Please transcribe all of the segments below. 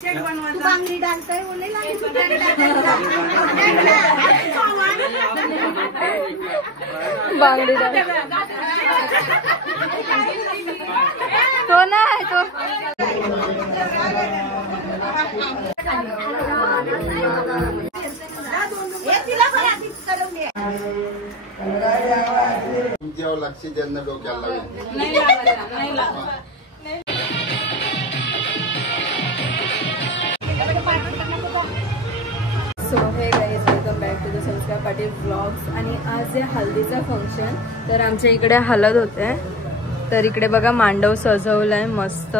बांगडी डालताय बांगडी तो नाही तो लक्ष ज्यांना डोक्याला so hey guys welcome back to the Sanskar Patil vlogs. आणि आज आहे हल्दीचा फंक्शन. तर आमच्या इकडे हळद होते. तर इकडे बघा मांडव सजवला आहे मस्त.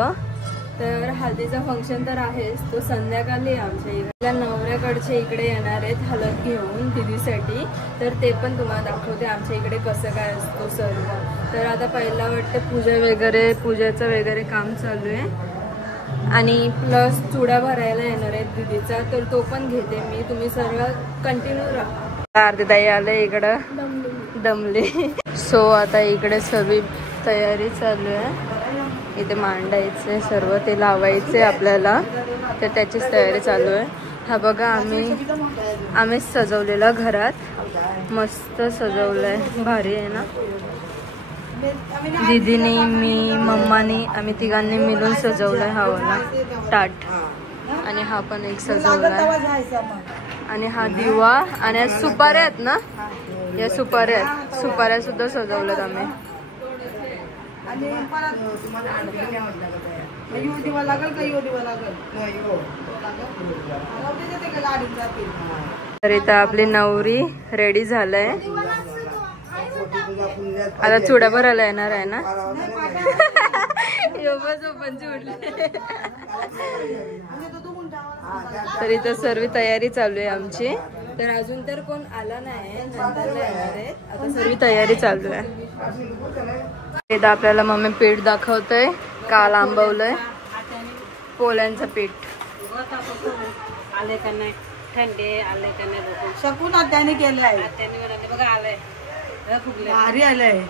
तर हल्दीचा फंक्शन तर आहेच, तो संध्याकाळी आमच्या इकडे नवऱ्याकडचे इकडे येणार आहेत हळद घेऊन दिदीसाठी. तर ते पण तुम्हाला दाखवते आमच्या इकडे कसं काय असतो सर्व. तर आता पहिला वाटतं पूजेचं वगैरे काम चालू आहे. आणि प्लस चुडा भरायला येणार आहेत दीदीचा, तर तो पण घेते मी. तुम्ही सर्व कंटिन्यू राहा. आरतीताई आले इकडं दमले. सो आता इकडे सगळी तयारी चालू आहे. इथे मांडायचे सर्व, ते लावायचे आपल्याला, तर त्याचीच तयारी चालू आहे. हा बघा आम्हीच सजवलेला घरात मस्त सजवलंय, भारी आहे ना. दीदीने मी मम्माने आम्ही तिघांनी मिळून सजवलाय हा वाला ताट. आणि हा पण एक सजवलाय. आणि हा दिवा आणि सुपाऱ्या आहेत ना, या सुपाऱ्या सुद्धा सजवल्यात आम्ही. तर इथं आपली नवरी रेडी झालंय. आता चुडा भरायला येणार आहे ना. तर इथं सर्व तयारी चालू आहे आमची. तर अजून तर कोण आला नाही, नंतर येणार आहे. आता सर्व तयारी चालू आहे. इथं आपल्याला मम्मी पीठ दाखवतोय. काल आंबवलंय पोल्यांचं पीठ. आले का नाही थंडे, आले का नाही शकून आत्याने केलं आहे. आत्याने बघा आलंय भारी आलंय,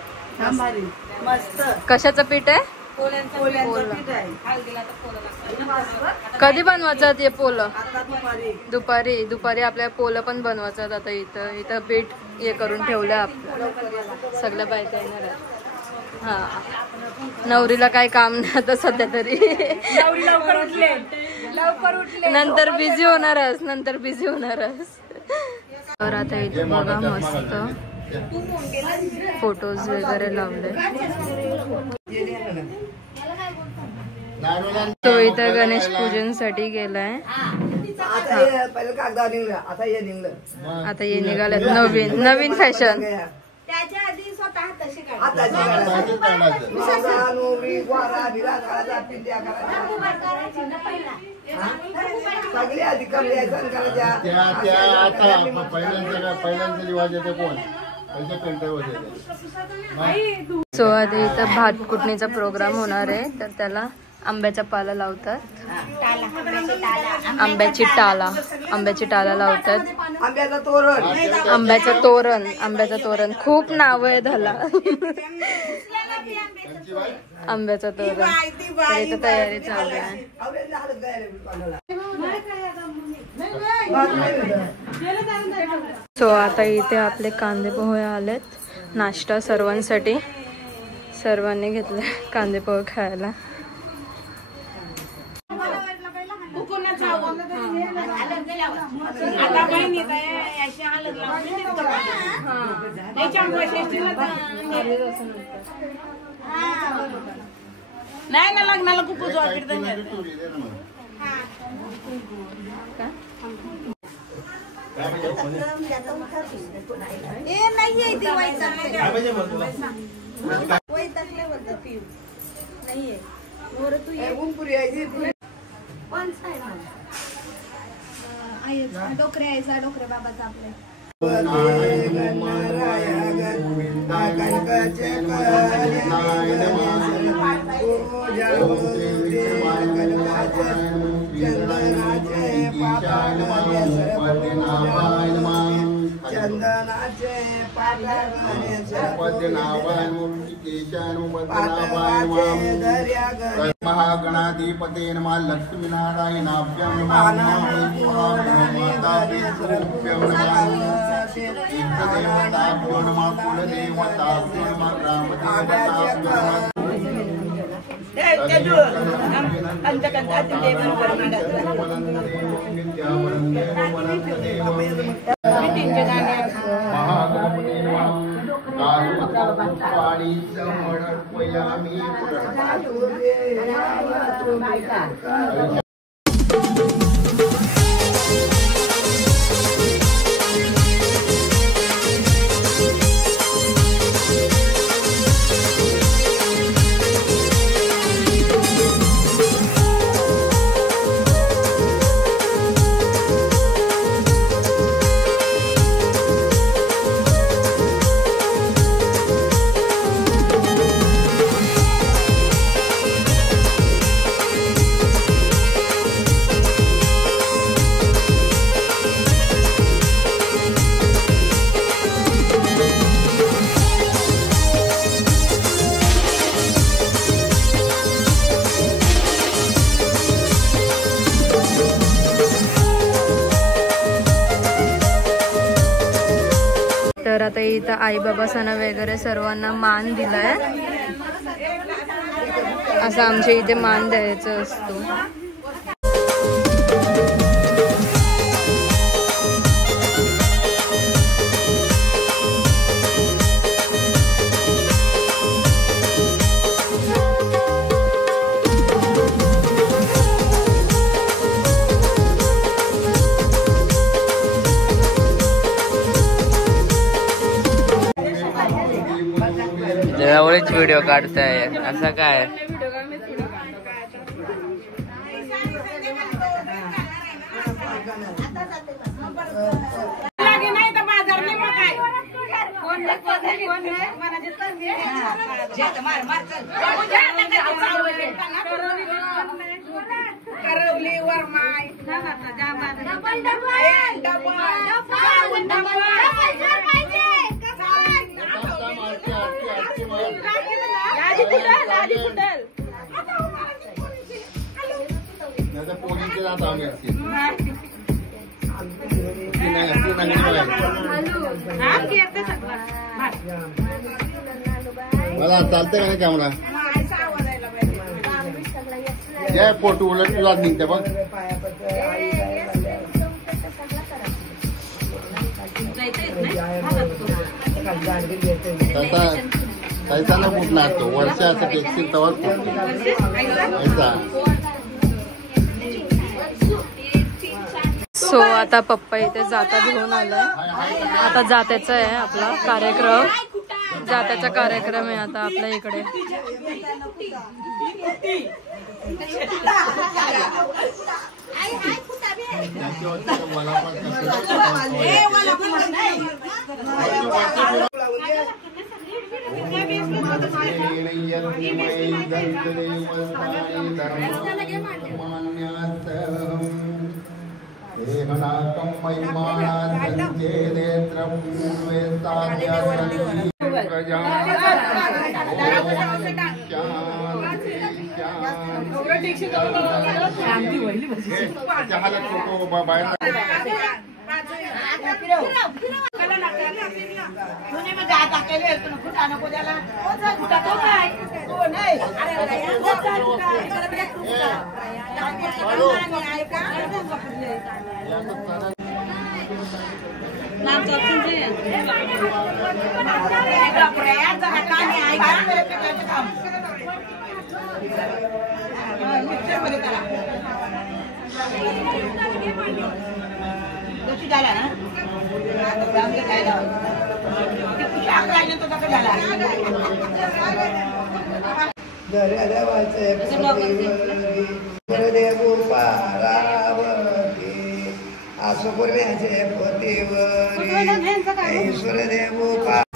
भारी मस्त. कशाचं पीठ आहे? पोल्यांचं पीठ आहे. कधी बनवायचं ते पोलं? दुपारी आपल्याला पोलं पण बनवायचं. आता इथं पीठ हे करून ठेवलं आपलं. सगळ्या बायका येणार आहे. हा, नवरीला काय काम नाही आता सध्या तरी. लवकर उठले नंतर बिझी होणारच. तर आता इथे बघा मस्त फोटोज वगैरे लावले. तो इथं गणेश पूजनसाठी गेलाय. आता हे निघाल्यात नवीन फॅशन. सो आता इथं भात कुटणीचा प्रोग्राम होणार आहे. तर त्याला आंब्याचा पाला लावतात. आंब्याची टाला लावतात. आंब्याचं तोरण खूप नाव आहे त्याला. आंब्याचं तोरण. तर इथं तयारी चालू आहे. सो आता इथे आपले कांदे पोहे आलेत. नाश्ता सर्वांसाठी. सर्वांनी घेतले कांदे पोहे खायला. नाही ना लग्नाला खूप डोकरे बाबाचा आपले. चंदनाचे पाटा महागणाधिपते नमः लक्ष्मीनारायणाभ्यां नमः माताभ्यां नमः इष्टदेवताभ्यो नमः कुलदेवताभ्यो नमः ग्रामदेवताभ्यो तर आता इथं आई बाबांना वगैरे सर्वांना मान दिलाय. असं आमच्या इथे मान द्यायचं असतो. जवळच व्हिडिओ काढताय असं काय? मला चालतंय का कॅमेरा या फोटो उलट तुला निघते बघ. कैसा न फुटणार तो वर्षाचं टेक्सिल तवर सो आता पप्पा इथे जाता घेऊन आलाय. आता जात्याचा आहे आपला कार्यक्रम. जात्याचा कार्यक्रम आहे आता आपल्या इकडे.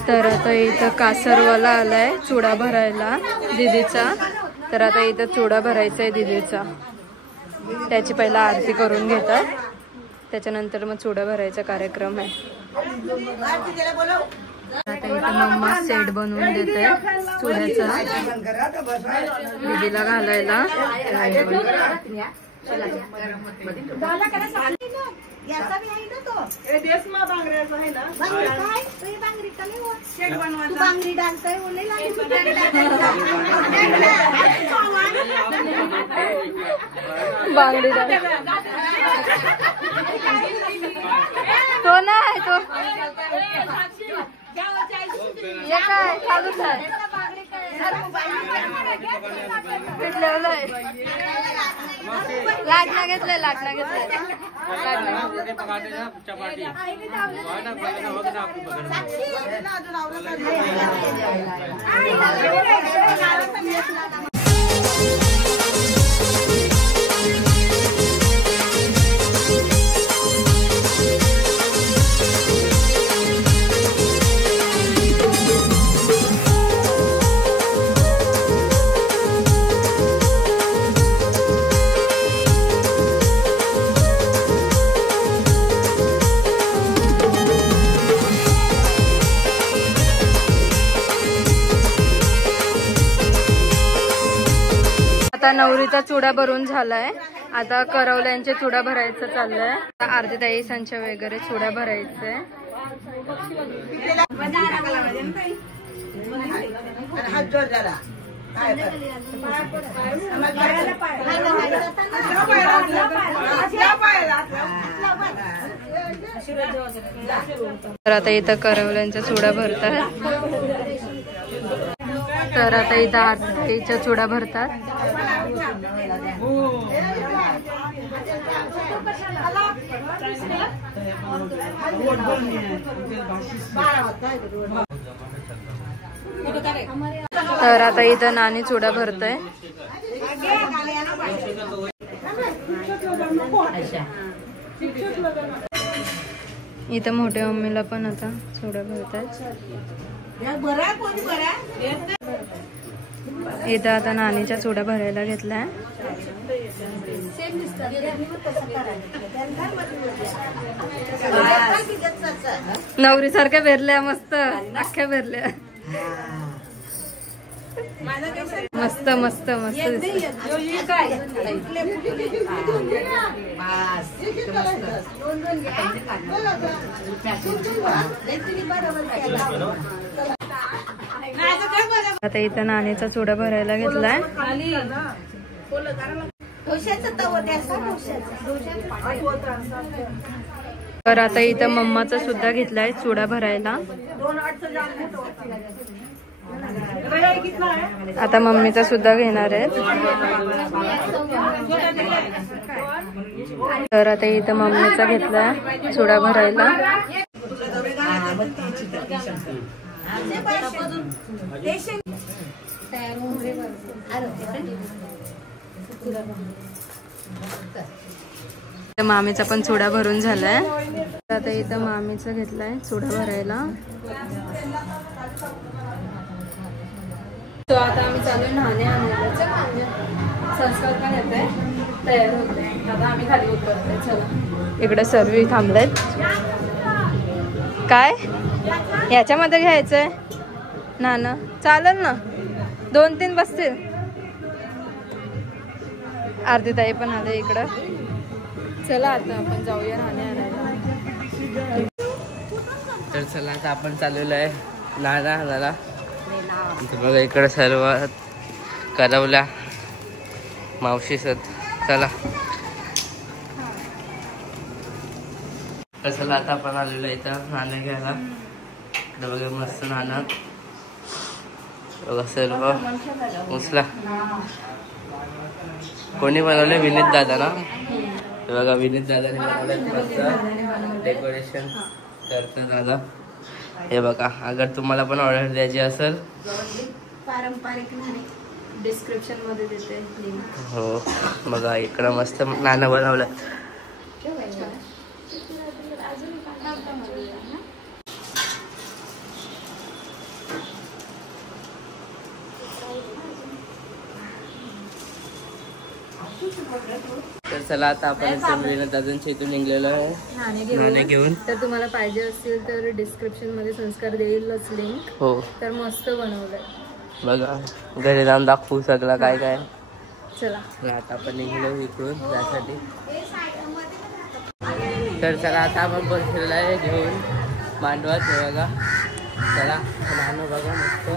तर आता इथं कासरवाला आलाय चुडा भरायला दीदीचा. तर आता इथं चुडा भरायचा आहे दीदीचा. त्याची पहिला आरती करून घेतात, त्याच्यानंतर मग चुडा भरायचा कार्यक्रम आहे. आता इथं मम्मा सेट बनवून देते चुड्याचा दीदीला घालायला. बांगडी तो नाही तो हे काय चालूच आहे लाटणं घेतलंय लाटणं घेतलंय आता नवरीचा चुडा भरून झालाय. आता करवल्यांचे चुडा भरायचं चाललंय. अर्धी ताईसांच्या वगैरे चुडा भरायचंय. तर आता इथं करवल्यांचा चुडा भरतात. तर आता इथं आरतीच्या चुडा भरतात. तर आता इथं नानी चुडा भरतय. इथं मोठ्या मम्मीला पण आता चुडा भरतात. इथं आता नानीच्या चुडा भरायला घेतलाय. नवरी सारख्या भेरल्या मस्त अख्ख्या भेरल्या मस्त मस्त मस्त आता इथं नानीचा चुडा भरायला घेतलाय. तर आता इथं मम्माचा सुद्धा घेतलाय चुडा भरायला. आता मम्मीचा सुद्धा घेणार आहेत. तर आता इथं मम्मीचा घेतलाय चुडा भरायला. मामीचा पण चुडा भरून झालाय. आता इथं मामीचा घेतलाय चुडा भरायला. तो आता आम्ही चालू न्हाणे आणायला. संस्कार पण येत आहे तयार होते. आता आम्ही खाली उतरतोय. चला इकडे सर्व थांबलेत. काय याच्यामध्ये घ्यायचंय नाना? चालेल ना 2-3 बसतील. अर्धी ताई पण आले इकडं. चला आता आपण जाऊया न्हाणे आणायला. तर चला आता आपण चाललेलो आहे नाना आणायला. बघा इकडे सर्व करवल्या मावशीसत. चला तर चला आता आपण आलेलो आहे इथं नाणं घ्यायला. इकडे बघा मस्त नाणं बघा सर्व उचला. कोणी बनवले? विनीत दादा ना. बघा विनीत दादाने बनवले मस्त डेकोरेशन करतात दादा. हे बघा अगर तुम्हाला पण ऑर्डर द्यायची असेल पारंपरिक डिस्क्रिप्शन मध्ये देते. हो बघा इकडं मस्त नाणं बनवलं. तर चला आता आपण विनोद दादांच्या इथून निघलेलो आहे नाणे घेऊन. तर तुम्हाला पाहिजे असतील तर डिस्क्रिप्शन मध्ये संस्कार देईलच लिंक. हो तर मस्त बनवलंय बघा, घरी जाऊन दाखवू सगळं काय काय. चला आता आपण निघलो इकडून त्यासाठी. तर चला आता आपण बसलेला आहे घेऊन मांडवात. बघा चला नाणं बघा मस्त.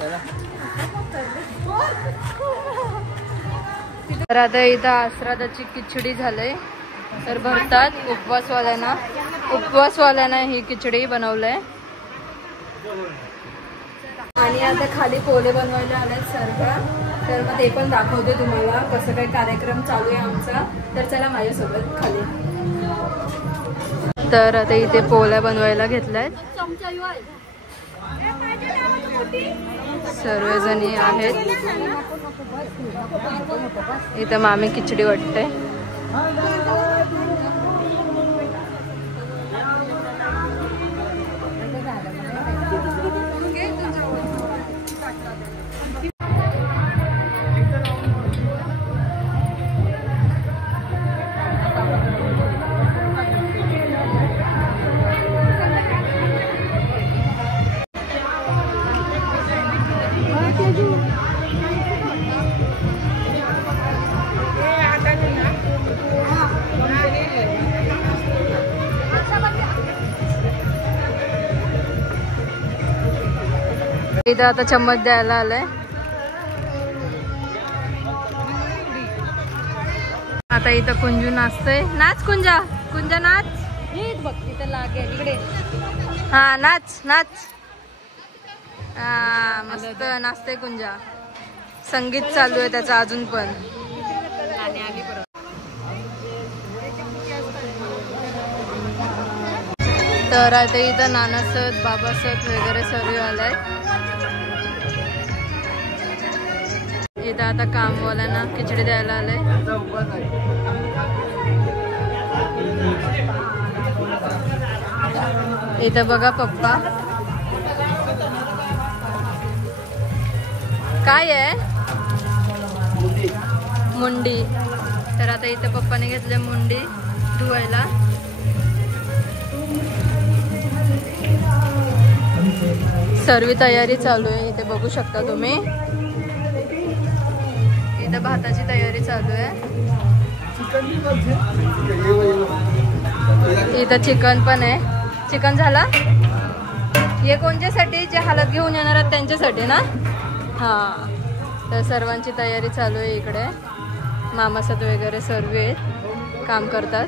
चला तर आता इथं आश्रादाची खिचडी झालंय. तर भरतात उपवासवाल्यांना ही खिचडी बनवलंय. आणि आता खाली पोले बनवायला आलेत सर्व. तर मग ते पण दाखवते तुम्हाला कसं काही कार्यक्रम चालू आहे आमचा. तर चला माझ्यासोबत खाली. तर आता इथे पोळ्या बनवायला घेतल्यात. सर्वजणी आहेत. इथं मामी खिचडी वाटते. इथं आता चम्मच द्यायला आलाय. आता इथं कुंजू नाचतय. नाच कुंजा, कुंजा नाच. बघ तिथं लागेल इकडे. हा नाच नाच. हा मस्त नाचते कुंजा. संगीत चालू आहे त्याचं अजून पण. तर आता इथं नानासत बाबासत वगैरे सर्व आलाय. इथं आता कामवाल्यांना खिचडी द्यायला आलंय. इथं बघा पप्पा काय आहे मुंडी. तर आता इथं पप्पाने घेतले मुंडी धुवायला. सर्व तयारी चालू आहे. इथे बघू शकता तुम्ही. इथं भाताची तयारी चालू आहे. इथं चिकन पण आहे. चिकन झाला. हे कोणत्यासाठी जे हालत घेऊन येणार आहेत त्यांच्यासाठी ना. हा तर सर्वांची तयारी चालू आहे. इकडे मामासत वगैरे सर्व आहेत काम करतात.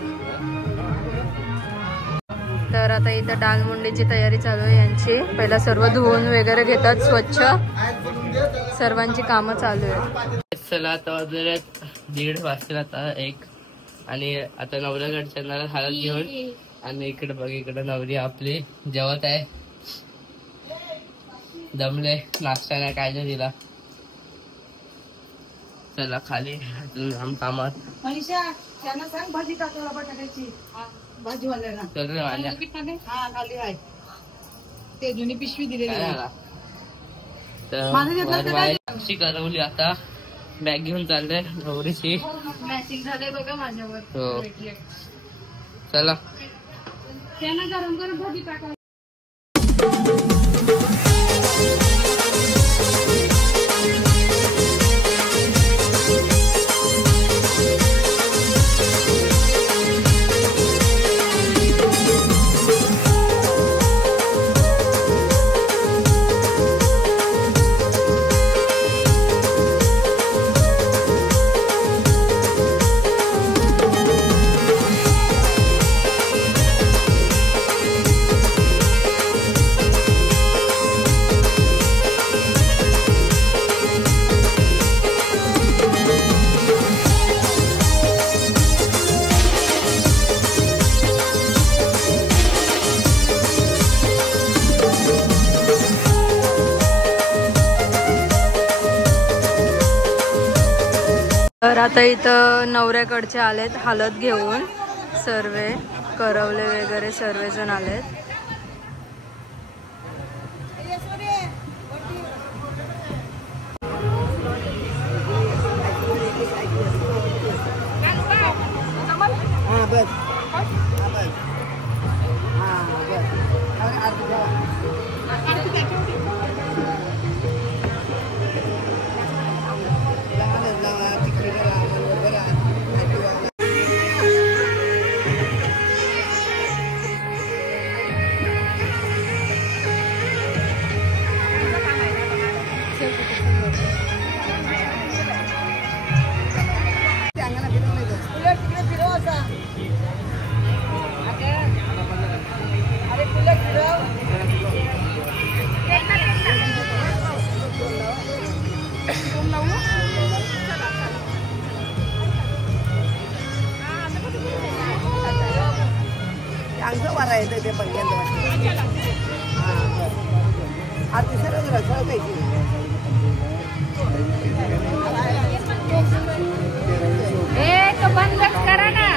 तर आता इथं डाल मुंडीची तयारी चालू आहे यांची. पहिला सर्व धुवून वगैरे घेतात स्वच्छ. सर्वांची कामं चालू आहेत. चला आता वाजले 1:30 वाजता आता 1. आणि आता नवऱ्याकडच्या हालत घेऊन. आणि इकडे बघ इकडे नवरी आपली जेवत आहे. दमले नाश्ता नाही काय नाही दिला. चला खाली अजून कामात. भाजी टाकायला बटाट्याची भाजीवाल्याला. चल रे माझ्या हा खाली आहे ते जुनी पिशवी दिलेली. अशी करवली आता बॅग घेऊन चालले नवरीची. मॅचिंग झालंय बघा माझ्यावर. हो चला त्यांना गरम गरम भाजी टाका. तर आता इथं नवऱ्याकडचे आलेत हालत घेऊन. सर्व करवले वगैरे सर्वजण आलेत. बस ते बंद करा ना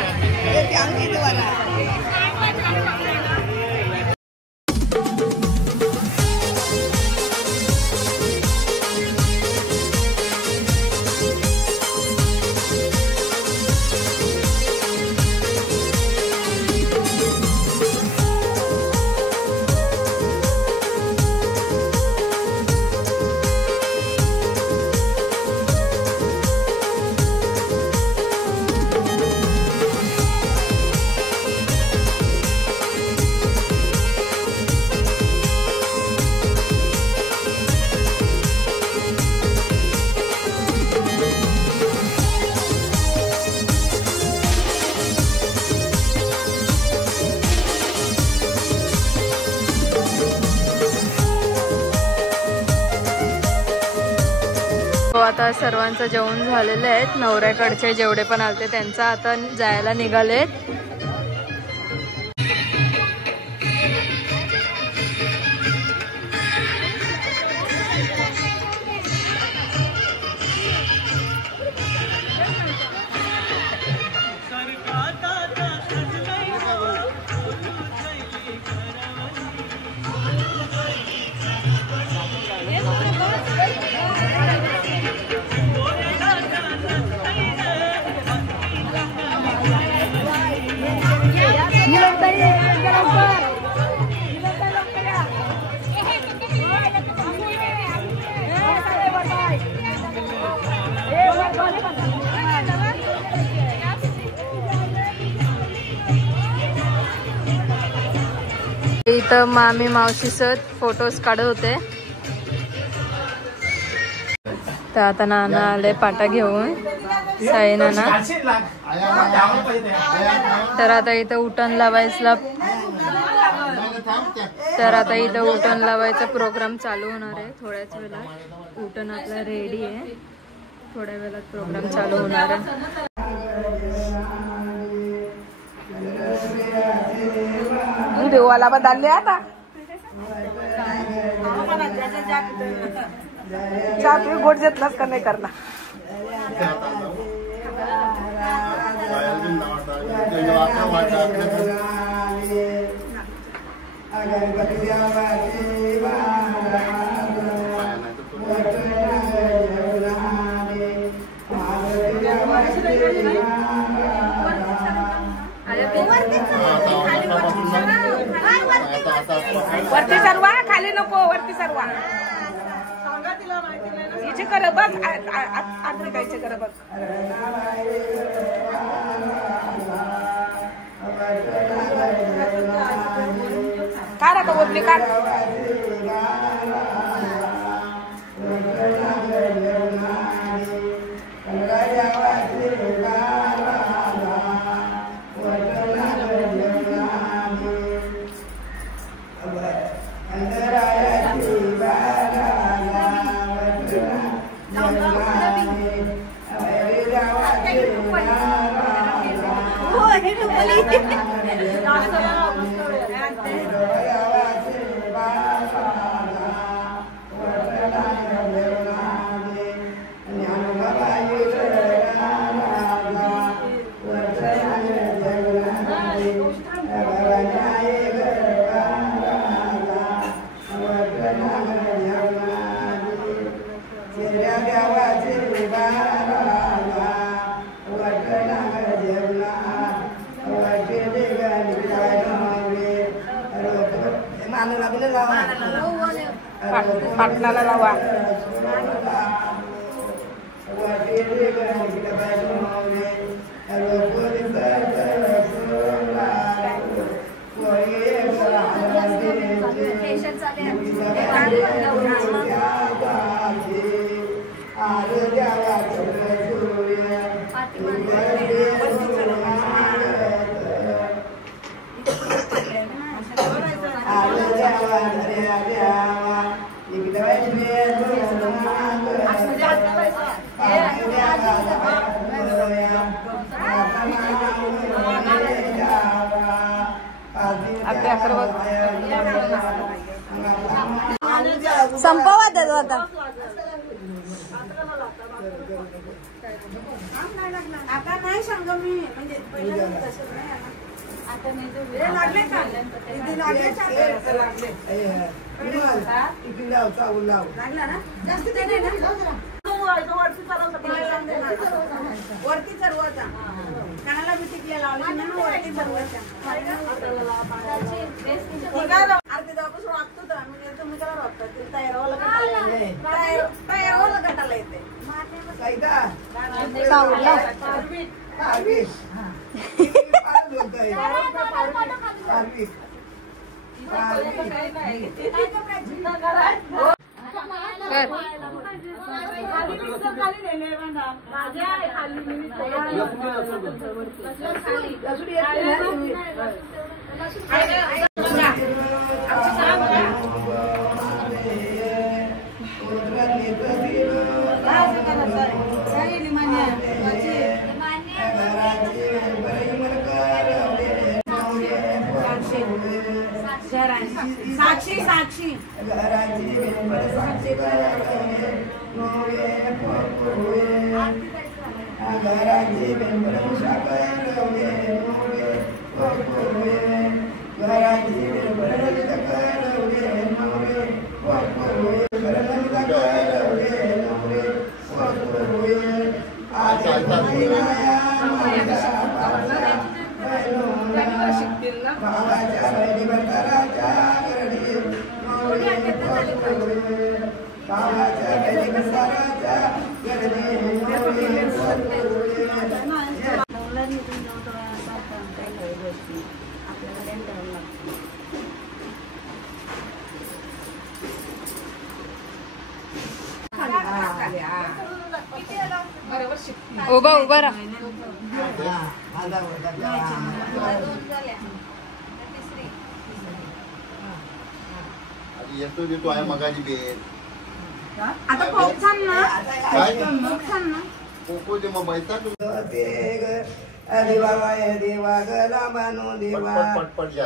आता सर्वांचं जेवण झालेलं आहे. नवऱ्याकडचे जेवढे पण आलते त्यांचा आता जायला निघालेत. इथं मामी मावशीसोबत फोटोज काढत होते. तर आता नाना आले पाटा घेऊन, साई नाना. तर आता इथं उटण लावायचा प्रोग्राम चालू होणार आहे. थोड्याच वेळात उटण आपला रेडी आहे. थोड्या वेळात प्रोग्राम चालू होणार आहे. देवाला बदलले आता चहा तुम्ही गोड घेतलास का नाही करणार. वरती सर्वा खाली नको, वरती सर्वा हिचे कर बघ, आत्रिकायचे कर बघ. काढा का वरती काढ. पाटणाला लावा. संपवा देतो आता. आता नाही सांग मी म्हणजे पहिल्यांदा तसंच नाही आता नाही लागले का लागले लागला ना जास्त ते नाही ना वरती सर्वचा कानाला बी टिकल्या लावली ना वरती सर्वचा अर्धे जापासून वागतो तर तुम्ही त्याला वागतात तयारवाला गटाला येते साक्षी साक्षी उभा उभा राहा. येतो देतो आहे मगाची बेत आता पोखसान ना काय पोखसान ना कोको ते मग बैठा तू देवा देवा गला मानो देवा पटपट जा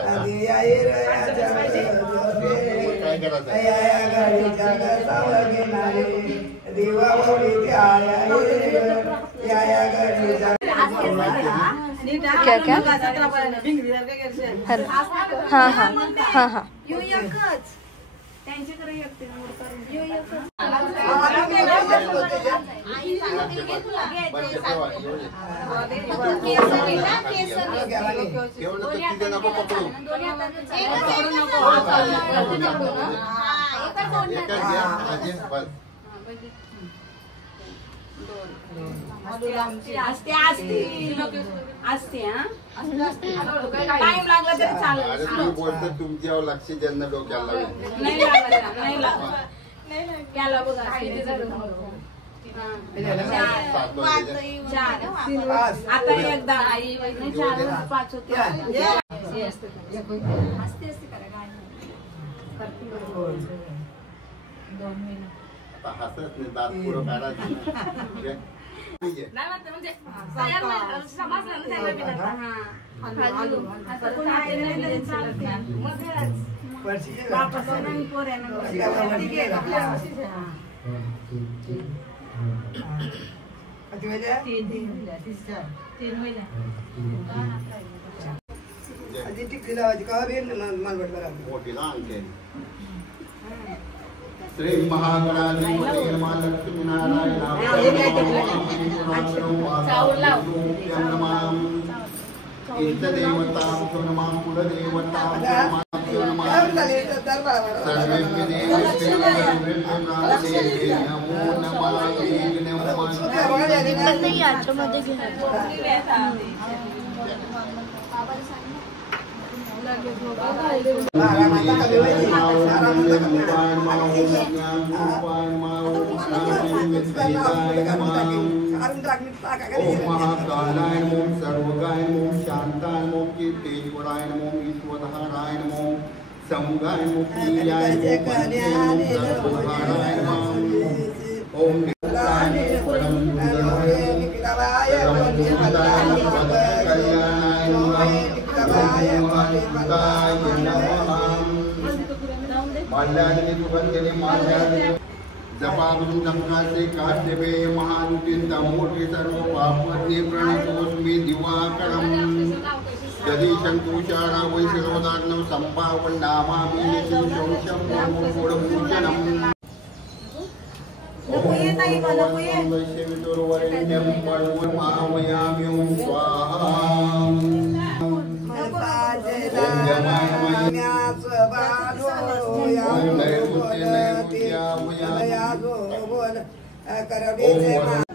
काय करायचं देवा क्या क्या हाँ हाँ हाँ हाँ त्यांच्याकडे एकटे नको पकडू असते टाइम लागला तरी चालेल. तुम्ही बोलता तुमच्यावर लक्ष ज्यांना डोक्याला नाही लागला त्याला बघा आता एकदा आई वगैरे 4-5 होते. हसत नाही दात पुढं काढायचं म्हणजे समजलं मोठीला अंगठे श्री महागणाधिपती नमः लक्ष्मी नारायण इष्टदेवता नमः कुलदेवता नमः याच्यामध्ये घ्या महाकालाय नमो सर्वगाय नमो शांताय नमो कीर्तेश्वराय नमो ईश्वरहाराय नमो समगाय नमो प्रियाय नमो ओम जपावरून संघाचे काढते महानुतींचा मोठे सर्व पापे प्रणतोस्मी दिवाकरम जदी शंकुचारा वै सर्वदानव संपावन नामामि शंशं पूजनम वैश्यवितुर्वरेण्यं परममावयामि स्वाहा ओम